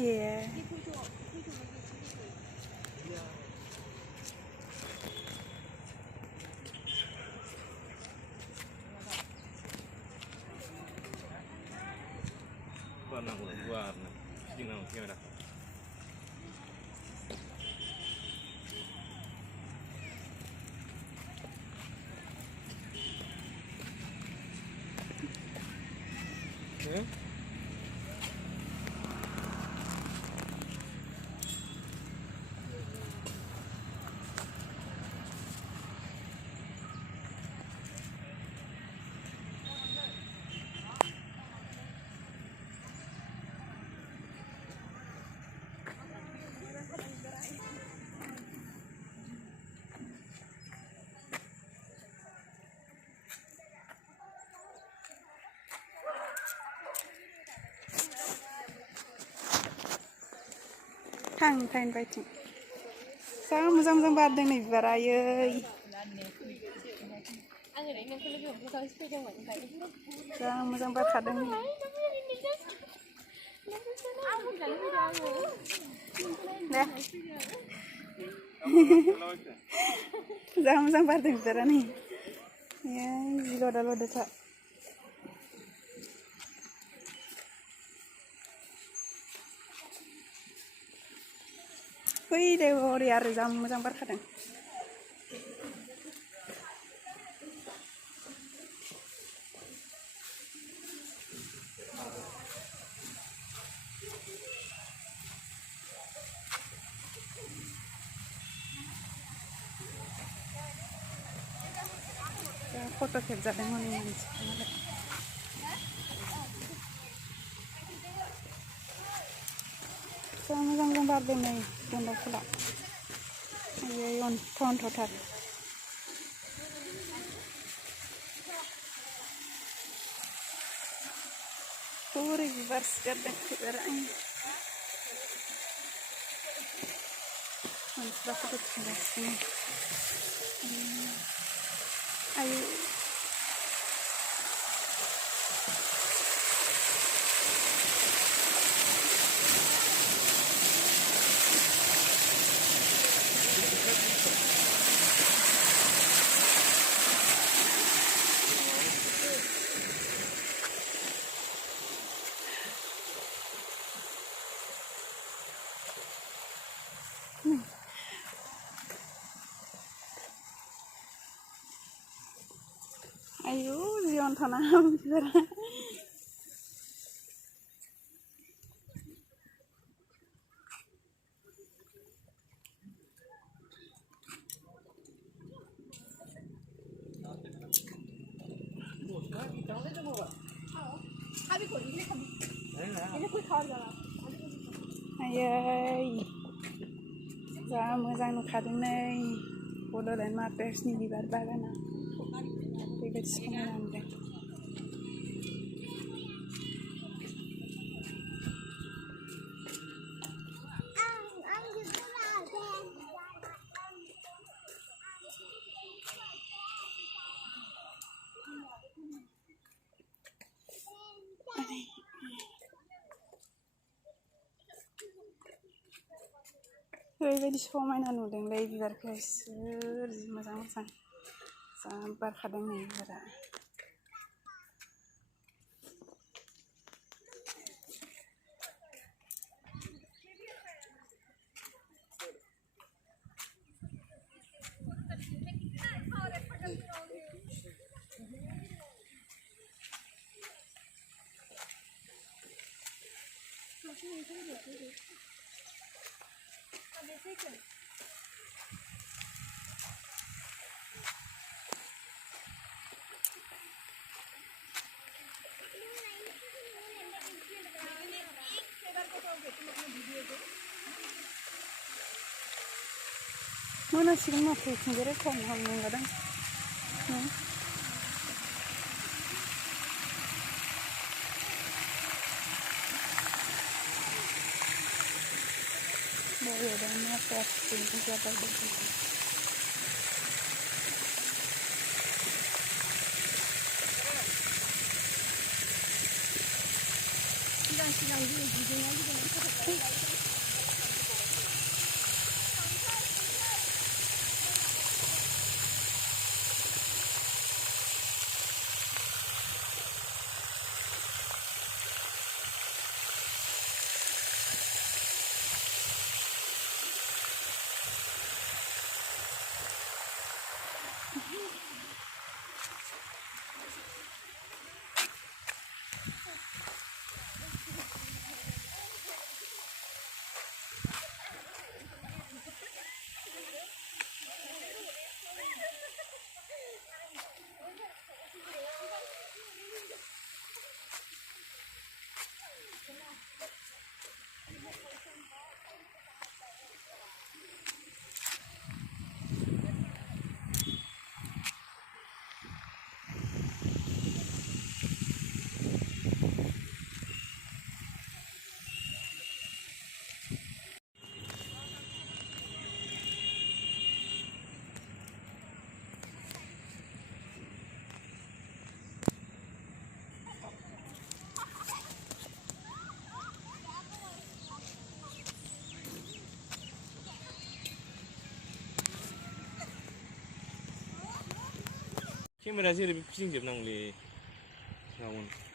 Iya. Warna warna. Gimana? Kain baik. Sama badan nih berayu. Sama badan nih. Dah. Sama badan beran nih. Ya, loda tak. Wih, deh hari sama berkadang. Foto kerja dengan ini. Sama badan nih, bunda pula. Ayon, tahun total. Puri bars kadang keberan. Sudah foto sini. Ayo. Ayo, zion tanam. Ayai, moजां नुखादों नै बड'लेण्ड मार्टार्सनि बिबार बागाना बेबायदि समायना नुदों. ओरैबायदि समायना नुदोंलै बिबारखौ सोर जि मोजां जा बारखादों नै बिबारा. Mana sih mau kucing jadi kau ngomong kadang, boleh dan apa kucing siapa begitu. Kamera sih lebih pusing jam nang li, ngawun.